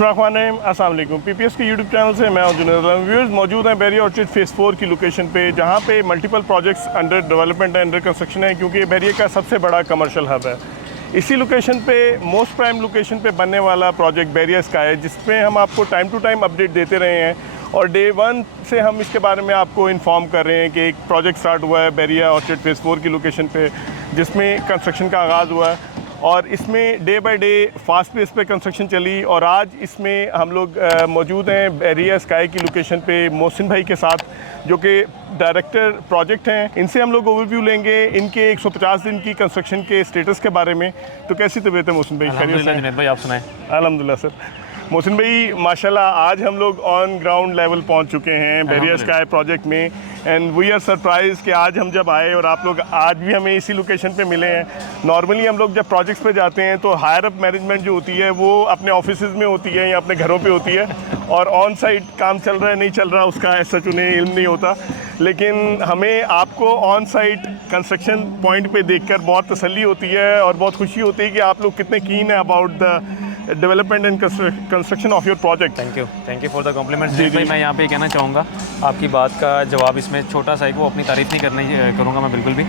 बिस्मिल्लाहिर्रहमानिर्रहीम, अस्सलाम वालेकुम। पीपीएस के यूट्यूब चैनल से मैं जुनैद व्यूअर्स मौजूद हैं बैरिया ऑर्चिड फेज़ 4 की लोकेशन पे, जहाँ पे मल्टीपल प्रोजेक्ट्स अंडर डेवलपमेंट है, अंडर कंस्ट्रक्शन है, क्योंकि बैरिया का सबसे बड़ा कमर्शियल हब है। इसी लोकेशन पे मोस्ट प्राइम लोकेशन पे बनने वाला प्रोजेक्ट बैरिया स्काई है, जिसमें हम आपको टाइम टू टाइम अपडेट देते रहे हैं और डे 1 से हम इसके बारे में आपको इन्फॉर्म कर रहे हैं कि एक प्रोजेक्ट स्टार्ट हुआ है बैरिया ऑर्चिड फेज़ 4 की लोकेशन पे, जिसमें कंस्ट्रक्शन का आगाज़ हुआ है और इसमें day by day fast pace पे कंस्ट्रक्शन चली। और आज इसमें हम लोग मौजूद हैं बैरिया स्काई की लोकेशन पे मोहसिन भाई के साथ, जो कि डायरेक्टर प्रोजेक्ट हैं। इनसे हम लोग ओवरव्यू लेंगे इनके 150 दिन की कंस्ट्रक्शन के स्टेटस के बारे में। तो कैसी तबीयत है मोहसिन भाई? अल्हम्दुलिल्लाह जुनैद भाई, आप सुनाएं। अल्हम्दुलिल्लाह सर। मोहसिन भाई माशाल्लाह, आज हम लोग ऑन ग्राउंड लेवल पहुंच चुके हैं बैरिया स्काई प्रोजेक्ट में एंड वी आर सरप्राइज कि आज हम जब आए और आप लोग आज भी हमें इसी लोकेशन पे मिले हैं। नॉर्मली हम लोग जब प्रोजेक्ट्स पे जाते हैं तो हायर अप मैनेजमेंट जो होती है वो अपने ऑफिसेज में होती है या अपने घरों पे होती है और ऑन साइट काम चल रहा है नहीं चल रहा उसका सच उन्हें इल्म नहीं होता। लेकिन हमें आपको ऑन साइट कंस्ट्रक्शन पॉइंट पे देखकर बहुत तसल्ली होती है और बहुत खुशी होती है कि आप लोग कितने कीन है about the development and construction of your project. Thank you for the compliments. जी भाई, मैं यहाँ पे कहना चाहूँगा आपकी बात का जवाब इसमें छोटा सा है, वो अपनी तारीफ़ नहीं करूँगा मैं बिल्कुल भी।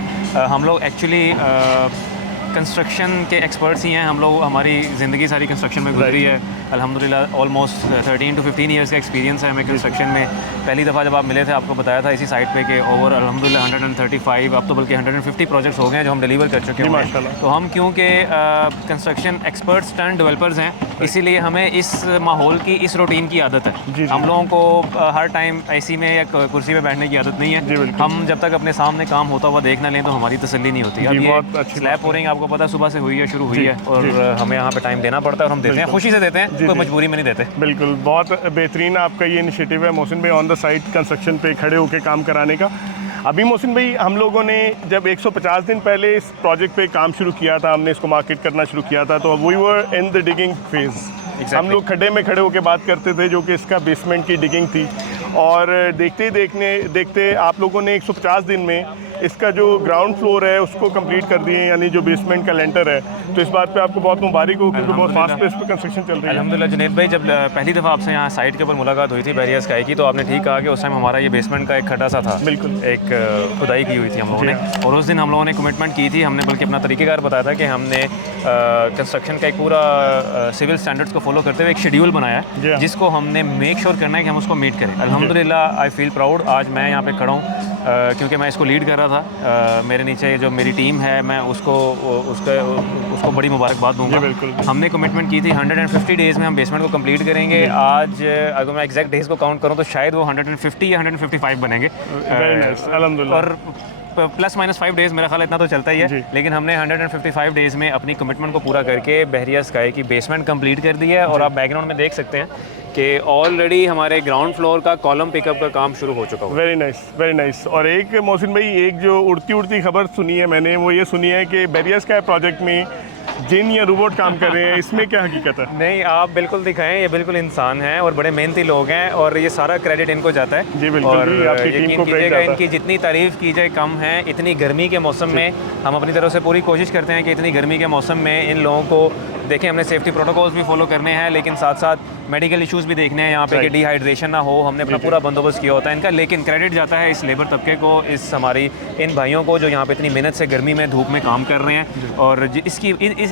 हम लोग एक्चुअली कंस्ट्रक्शन के एक्सपर्ट्स ही हैं। हम लोग, हमारी ज़िंदगी सारी कंस्ट्रक्शन में गुजरी है अल्हम्दुलिल्लाह। ऑलमोस्ट 13 to 15 ईयर्स का एक्सपीरियंस है हमें कंस्ट्रक्शन में। पहली दफ़ा जब आप मिले थे आपको बताया था इसी साइट पे कि ओवर अल्हम्दुलिल्लाह 135 अब तो बल्कि 150 प्रोजेक्ट्स हो गए हैं जो हम डिलीवर कर चुके हैं। तो हम क्योंकि कंस्ट्रक्शन एक्सपर्ट्स टर्न डेवलपर्स हैं, इसीलिए हमें इस माहौल की, इस रूटीन की आदत है। हम लोगों को हर टाइम एसी में या कुर्सी में बैठने की आदत नहीं है। हम जब तक अपने सामने काम होता हुआ देख ना लें तो हमारी तसल्ली नहीं होती। अब ये स्लैब पोरिंग आपको पता सुबह से हुई है, शुरू हुई है और हमें यहाँ पे टाइम देना पड़ता है और हम देते हैं, खुशी से देते हैं, कोई मजबूरी में नहीं देते। बिल्कुल, बहुत बेहतरीन आपका ये इनिशिएटिव है मोहसिन भाई, ऑन द साइट कंस्ट्रक्शन पे खड़े होकर काम कराने का। अभी मोहसिन भाई, हम लोगों ने जब 150 दिन पहले इस प्रोजेक्ट पे काम शुरू किया था, हमने इसको मार्केट करना शुरू किया था, तो we were in the digging phase. हम लोग खड्डे में खड़े होकर बात करते थे, जो कि इसका बेसमेंट की डिगिंग थी। और देखते आप लोगों ने 150 दिन में इसका जो ग्राउंड फ्लोर है उसको कंप्लीट कर दिए, यानी जो बेसमेंट का लेंटर है। तो इस बात पे आपको बहुत मुबारक हो, क्योंकि बहुत फास्ट पेस पे कंस्ट्रक्शन चल रही है। अल्हम्दुलिल्लाह जुनैद भाई, जब पहली दफ़ा आपसे यहाँ साइट के ऊपर मुलाकात हुई थी बैरिया स्काई की, तो आपने ठीक कहा कि उस टाइम हमारा ये बेसमेंट का एक खड्डा सा था। बिल्कुल, एक खुदाई की हुई थी हम लोगों ने, और उस दिन हम लोगों ने कमिटमेंट की थी। हमने बल्कि अपना तरीक़ेकार बताया था कि हमने कंस्ट्रक्शन का एक पूरा सिविल स्टैंडर्ड्स को फॉलो करते हुए एक शेड्यूल बनाया है, जिसको हमने मेक श्योर करना है कि हम उसको मीट करें। अल्हम्दुलिल्लाह, आई फील प्राउड आज मैं यहाँ पे खड़ा हूँ क्योंकि मैं इसको लीड कर रहा था। मेरे नीचे जो मेरी टीम है, मैं उसको बड़ी मुबारकबाद दूंगा। हमने कमिटमेंट की थी 150 डेज़ में हम बेसमेंट को कंप्लीट करेंगे। आज अगर मैं एग्जैक्ट डेज़ को काउंट करूँ तो शायद वो 150 या 155 बनेंगे। और प्लस माइनस 5 डेज़ मेरा ख्याल इतना तो चलता ही है, लेकिन हमने 155 डेज़ में अपनी कमिटमेंट को पूरा करके बैरिया स्काई की बेसमेंट कंप्लीट कर दी है। और आप बैकग्राउंड में देख सकते हैं कि ऑलरेडी हमारे ग्राउंड फ्लोर का कॉलम पिकअप का काम शुरू हो चुका है। Very nice, very nice. और एक मोहसिन भाई, एक जो उड़ती खबर सुनी है मैंने, वो ये सुनी है कि बैरिया स्काई प्रोजेक्ट में जिन या रोबोट काम कर रहे हैं, इसमें क्या हकीकत है? नहीं, आप बिल्कुल दिखाएं, ये बिल्कुल इंसान हैं और बड़े मेहनती लोग हैं और ये सारा क्रेडिट इनको जाता है। जी बिल्कुल, और यकीन कीजिएगा, इनकी जितनी तारीफ़ की जाए कम है। इतनी गर्मी के मौसम में हम अपनी तरफ से पूरी कोशिश करते हैं कि इतनी गर्मी के मौसम में इन लोगों को देखें। हमने सेफ्टी प्रोटोकॉल्स भी फॉलो करने हैं, लेकिन साथ साथ मेडिकल इश्यूज़ भी देखने हैं यहाँ पे कि डिहाइड्रेशन ना हो। हमने अपना पूरा बंदोबस्त किया होता है इनका, लेकिन क्रेडिट जाता है इस लेबर तबके को, इस हमारी इन भाइयों को जो यहाँ पे इतनी मेहनत से गर्मी में धूप में काम कर रहे हैं। और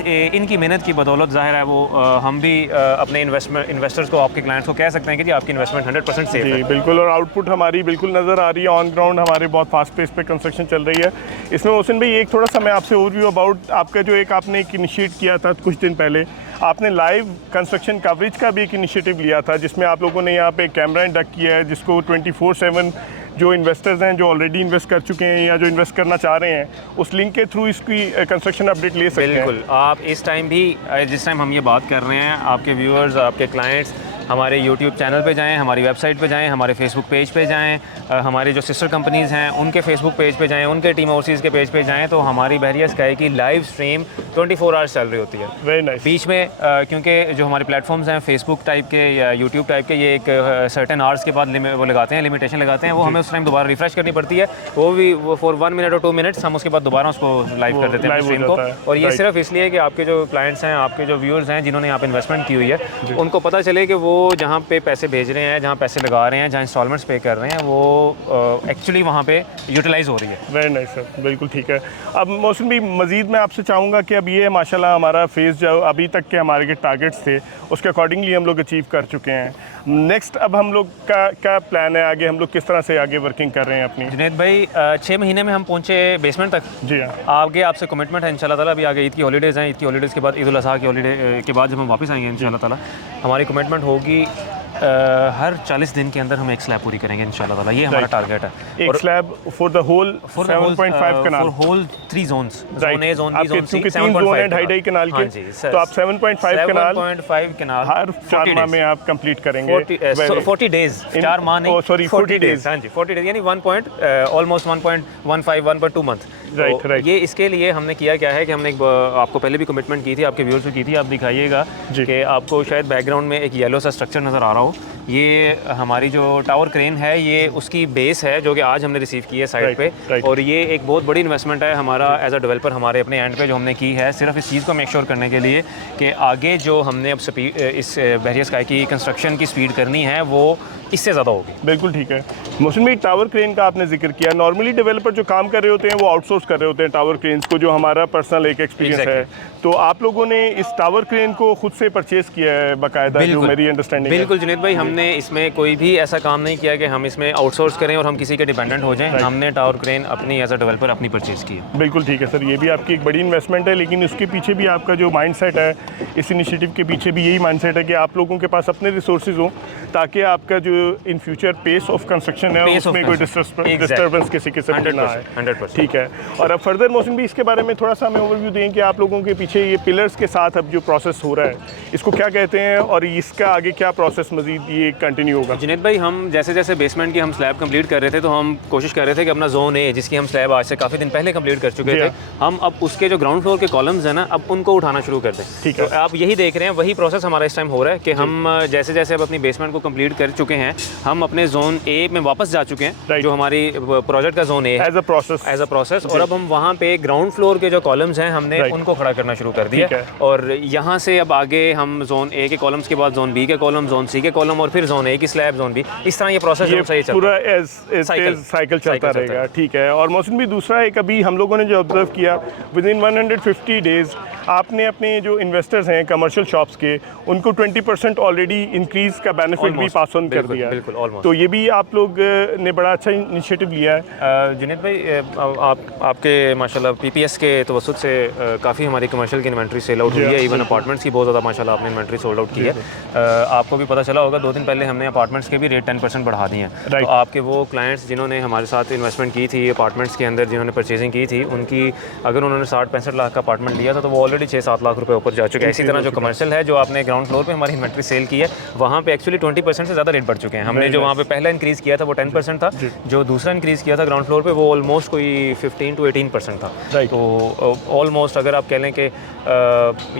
इनकी मेहनत की बदौलत ज़ाहिर है वो हम भी अपने इन्वेस्टर्स को, आपके क्लाइंट्स को कह सकते हैं कि जी आपकी इन्वेस्टमेंट 100% सेफ है। बिल्कुल, और आउटपुट हमारी बिल्कुल नज़र आ रही है। ऑन ग्राउंड हमारे बहुत फास्ट पेस पे कंस्ट्रक्शन चल रही है। इसमें मोहसिन भाई, एक थोड़ा सा मैं आपसे ओवरव्यू अबाउट आपका जो आपने एक इनिशिएट किया था कुछ दिन पहले, आपने लाइव कंस्ट्रक्शन कवरेज का भी एक इनिशिएटिव लिया था, जिसमें आप लोगों ने यहाँ पे कैमरा इंडक्ट किया है, जिसको 24/7 जो इन्वेस्टर्स हैं, जो ऑलरेडी इन्वेस्ट कर चुके हैं या जो इन्वेस्ट करना चाह रहे हैं, उस लिंक के थ्रू इसकी कंस्ट्रक्शन अपडेट ले सकते हैं। बिल्कुल, आप इस टाइम भी, जिस टाइम हम ये बात कर रहे हैं, आपके व्यूअर्स, आपके क्लाइंट्स हमारे यूट्यूब चैनल पे जाएँ, हमारी वेबसाइट पे जाएँ, हमारे फेसबुक पेज पे जाएँ, हमारे जो सिस्टर कंपनीज़ हैं उनके फेसबुक पेज पे जाएँ, उनके टीम ओवरसीज़ के पेज पे जाएँ, तो हमारी बहरिया स्काई की लाइव स्ट्रीम 24 आवर्स चल रही होती है। Very nice. बीच में क्योंकि जो हमारे प्लेटफॉर्म्स हैं फेसबुक टाइप के या यूट्यूब टाइप के, ये एक सर्टेन आवर्स के बाद वो लगाते हैं, लिमिटेशन लगाते हैं, वो हमें उस टाइम दोबारा रिफ्रेश करनी पड़ती है, वो भी वो फॉर 1 मिनट और 2 मिनट्स हम उसके बाद दोबारा उसको लाइव कर देते हैं स्ट्रीम को। और ये सिर्फ इसलिए कि आपके जो क्लाइंट्स हैं, आपके जो व्यूअर्स हैं जिन्होंने यहाँ पे इन्वेस्टमेंट की हुई है, उनको पता चले कि वो जहाँ पे पैसे भेज रहे हैं, जहाँ पैसे लगा रहे हैं, जहाँ इंस्टॉलमेंट्स पे कर रहे हैं, वो एक्चुअली वहाँ पे यूटिलाइज हो रही है। वेरी नाइस सर, बिल्कुल ठीक है। अब मोहसिन भाई मज़ीद मैं आपसे चाहूँगा कि अब ये माशाल्लाह हमारा फेज़ जो अभी तक के हमारे के टारगेट्स थे उसके अकॉर्डिंगली हम लोग अचीव कर चुके हैं। नेक्स्ट अब हम लोग का क्या प्लान है आगे, हम लोग किस तरह से आगे वर्किंग कर रहे हैं अपनी? जुनैद भाई 6 महीने में हम पहुँचे बेसमेंट तक। जी हाँ। आगे आपसे कमिटमेंट है इंशाल्लाह ताला। अभी आगे ईद की हॉलीडेज़ हैं, ईद की हॉलीडेज़ के बाद ईद उल अज़हा की हॉलीडे के बाद जब हम वापस आएंगे इंशाल्लाह ताला, हमारी कमिटमेंट होगी हर 40 दिन के अंदर हम एक स्लैब पूरी करेंगे इंशाल्लाह ताला। ये हमारा टारगेट है। एक slab for the whole 7.5 kanal, for whole 3 zones, zone A, zone B, zone C, 3 zone है 2.5 कनाल के, तो आप 7.5 कनाल हर 4 माह में आप कंप्लीट करेंगे। 40 डेज, 4 माह नहीं, सॉरी 40 डेज। हाँ जी, 40 डेज यानी ऑलमोस्ट 1.15 1.2 मंथ। राइट। ये इसके लिए हमने किया क्या है कि हमने आपको पहले भी कमिटमेंट की थी, आपके व्यूअर्स को की थी, आप दिखाइएगा कि आपको शायद बैकग्राउंड में एक येलो सा स्ट्रक्चर नज़र आ रहा हो। ये हमारी जो टावर क्रेन है, ये उसकी बेस है जो कि आज हमने रिसीव की है साइट पे। और ये एक बहुत बड़ी इन्वेस्टमेंट है हमारा एज अ डेवलपर, हमारे अपने एंड पे जो हमने की है, सिर्फ इस चीज़ को मेक श्योर करने के लिए कि आगे जो हमने अब इस बहरिया स्काई की कंस्ट्रक्शन की स्पीड करनी है वो इससे ज़्यादा होगी। बिल्कुल ठीक है। मोहसिन भाई टावर क्रेन का आपने जिक्र किया, नॉर्मली डेवलपर जो काम कर रहे होते हैं वो आउटसोर्स कर रहे होते हैं टावर क्रेन्स को, जो हमारा पर्सनल एक एक्सपीरियंस है। तो आप लोगों ने इस टावर क्रेन को खुद से परचेज किया है बाकायदा, जो मेरी अंडरस्टैंडिंग है? बिल्कुल जुनैद भाई, हमने इसमें कोई भी ऐसा काम नहीं किया कि हम इसमें आउटसोर्स करें और हम किसी के डिपेंडेंट हो जाएं। हमने टावर क्रेन अपनी एज अ डेवलपर अपनी परचेज की है। बिल्कुल ठीक है सर, ये भी आपकी एक बड़ी इन्वेस्टमेंट है, लेकिन उसके पीछे भी आपका जो माइंडसेट है, इस इनिशिएटिव के पीछे भी यही माइंडसेट है कि आप लोगों के पास अपने रिसोर्सेज हों, ताकि आपका जो in future pace of construction है उसमें कोई डिस्टर्बेंस किसी किस्म की ना आए। 100%। ठीक है। और अब फर्दर मोहसिन भी इसके बारे में थोड़ा सा हमें ओवरव्यू दें कि आप लोगों के पीछे ये पिलर्स के साथ अब जो प्रोसेस हो रहा है इसको क्या कहते हैं और इसका आगे क्या प्रोसेस मजीद ये कंटिन्यू होगा? जुनैद भाई, हम जैसे जैसे बेसमेंट की हम स्लैब कंप्लीट कर रहे थे, तो हम कोशिश कर रहे थे कि अपना जोन ए, जिसकी हम स्लैब आज से काफ़ी दिन पहले कंप्लीट कर चुके थे, हम अब उसके जो ग्राउंड फ्लोर के कॉलम्स हैं ना, अब उनको उठाना शुरू कर दें। ठीक है। तो आप यही देख रहे हैं, वही प्रोसेस हमारा इस टाइम हो रहा है कि हम जैसे जैसे अब अपनी बेसमेंट को कंप्लीट कर चुके हैं, हम अपने जोन ए में वापस जा चुके हैं, जो हमारी प्रोजेक्ट का जोन ए है, एज अ प्रोसेस। और अब हम वहाँ पे ग्राउंड फ्लोर के जो कॉलम्स हैं, हमने उनको खड़ा करना शुरू कर दिया। और यहाँ से अब आगे हम जोन ए के कॉलम्स के बाद जोन बी के कॉलम, जोन सी के कॉलम और फिर जोन ए की स्लैब, जोन बी, इस तरह ये प्रोसेस पूरा साइकिल चलता रहेगा। ठीक है। और मौसम भी दूसरा एक अभी हम लोगों ने जो ऑब्जर्व किया, विद इन 150 डेज आपने अपने जो इन्वेस्टर्स हैं कमर्शियल शॉप्स के, उनको 20% ऑलरेडी इंक्रीज का बेनिफिट भी पास ऑन कर दिया है। तो ये भी आप लोग ने बड़ा अच्छा इनिशिएटिव लिया है। जुनैद भाई, आपके माशाल्लाह पीपीएस के तवस्सुत से काफ़ी हमारी कमर्शियल की इन्वेंट्री सेल आउट हुई है। इवन अपार्टमेंट्स की बहुत ज़्यादा माशाल्लाह आपने इन्वेंट्री सोल्ड आउट की है। आपको भी पता चला होगा 2 दिन पहले हमने अपार्टमेंट्स के भी रेट 10% बढ़ा दिए हैं। तो आपके वो क्लाइंट्स जिन्होंने हमारे साथ इन्वेस्टमेंट की थी अपार्टमेंट्स के अंदर, जिन्होंने परचेजिंग की थी, उनकी अगर उन्होंने 60-65 लाख का अपार्टमेंट लिया था तो वो ऑलरेडी 6-7 लाख रुपए ऊपर जा चुके हैं। इसी तरह जो कमर्शियल है, जो आपने ग्राउंड फ्लोर पे हमारी इन्वेंट्री सेल की है, वहाँ पे एक्चुअली 20% से ज़्यादा रेट बढ़ चुके हैं। हमने जो वहाँ पे पहला इंक्रीज़ किया था वो 10% था, जो दूसरा इंक्रीज़ किया था ग्राउंड फ्लोर पे वो ऑलमोस्ट कोई 15 to 18% था। तो ऑलमोस्ट अगर आप कह लें कि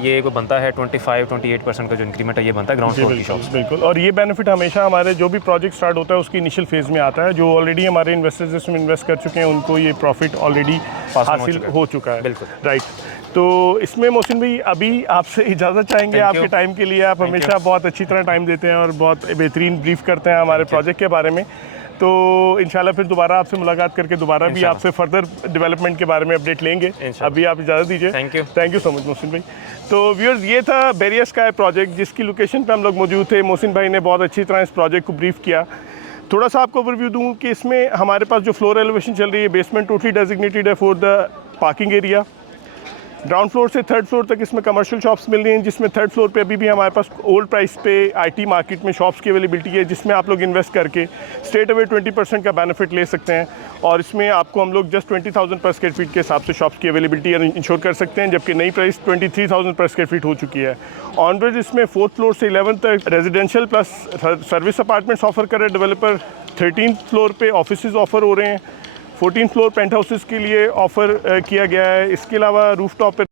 ये कोई बनता है 25-28% का जो इंक्रीमेंट है, ये बनता है ग्राउंड फ्लोर की शॉप्स। बिल्कुल। और ये बेनिफिट हमेशा हमारे जो भी प्रोजेक्ट स्टार्ट होता है उसकी इनिशियल फेज़ में आता है। जो ऑलरेडी हमारे इन्वेस्टर्स इसमें इन्वेस्ट कर चुके हैं उनको ये प्रॉफिट ऑलरेडी हासिल हो चुका है। बिल्कुल राइट। तो इसमें मोहसिन भाई अभी आपसे इजाज़त चाहेंगे, आपके टाइम के लिए। आप हमेशा बहुत अच्छी तरह टाइम देते हैं और बहुत बेहतरीन ब्रीफ करते हैं हमारे प्रोजेक्ट के बारे में। तो इंशाल्लाह फिर दोबारा आपसे मुलाकात करके दोबारा भी आपसे फर्दर डेवलपमेंट के बारे में अपडेट लेंगे। अभी आप इजाज़त दीजिए। Thank you so much Mohsin भाई। तो व्यूअर्स, ये था बहरिया स्काई प्रोजेक्ट, जिसकी लोकेशन पे हम लोग मौजूद थे। मोहसिन भाई ने बहुत अच्छी तरह इस प्रोजेक्ट को ब्रीफ किया। थोड़ा सा आपको ओवरव्यू दूँ कि इसमें हमारे पास जो फ्लोर एलिवेशन चल रही है, बेसमेंट टोटली डेजिग्नेटेड है for the parking area. Ground floor से थर्ड फ्लोर तक इसमें कमर्शियल शॉप्स मिल रही हैं, जिसमें थर्ड फ्लोर पे अभी भी हमारे पास ओल्ड प्राइस पे आईटी मार्केट में शॉप्स की अवेलेबिलिटी है, जिसमें आप लोग इन्वेस्ट करके स्ट्रेट अवे 20% का बेनिफिट ले सकते हैं। और इसमें आपको हम लोग जस्ट 20,000 पर स्क्वायर फीट के हिसाब से शॉप्स की अवेलेबिलिटी इंश्योर कर सकते हैं, जबकि नई प्राइस 23,000 पर स्क्वायर फीट हो चुकी है। ऑनवर्ड इसमें 4th फ्लोर से 11th तक residential plus service apartments offer कर रहे हैं डेवलपर। 13th फ्लोर पे ऑफिसेज ऑफर हो रहे हैं। 14th फ्लोर पेंट हाउसेस के लिए ऑफ़र किया गया है। इसके अलावा रूफ टॉप पे